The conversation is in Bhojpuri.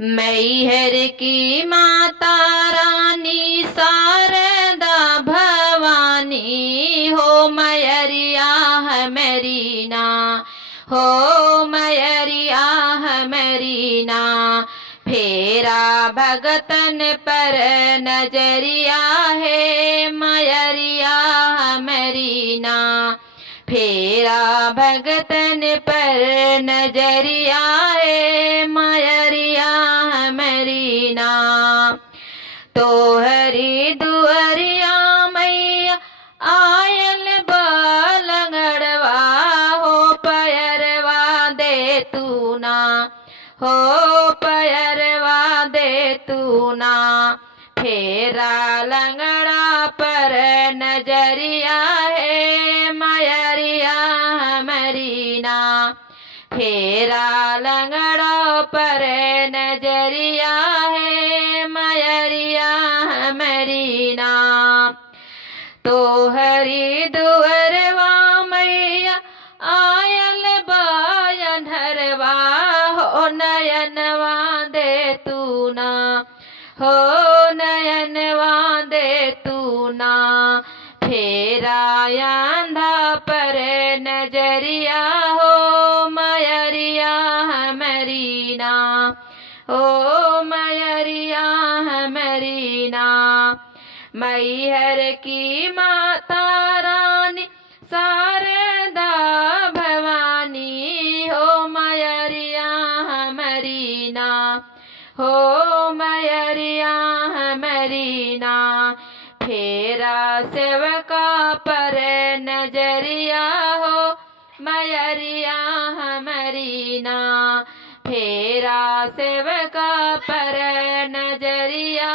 मैहर की माता रानी शारदा भवानी हो मैरिया है मेरी ना, हो मैरिया है मेरी ना। फेरा भगतन पर नजरिया है मैरिया है मेरी ना। फेरा भगतन पर नजरिया है मैरिया है मेरी ना। तो हरी दुअरिया मैया आयल बालंगड़वा हो पैरवा दे तू ना, हो पैरवा दे तू ना। फेरा लंगड़ा पर नजरिया है मैरिया मेरी ना। फेरा लंगड़ा पर नजरिया है मैरिया मेरी ना। तो हरी दुअरवा मैया आयल बायनरवा हो नयनवा दे तू ना, हो नयनवा दे तू ना। फेरा अंधा पर नजरिया हो मैरिया मेरी ना, ओ मैरिया मेरी ना। मैहर की माता रानी शारदा भवानी हो मैरिया मेरी ना, हो मैरिया मेरी ना। फेरा सेवका पर नजरिया हो मैरिया मेरी ना। फेरा सेवका पर नजरिया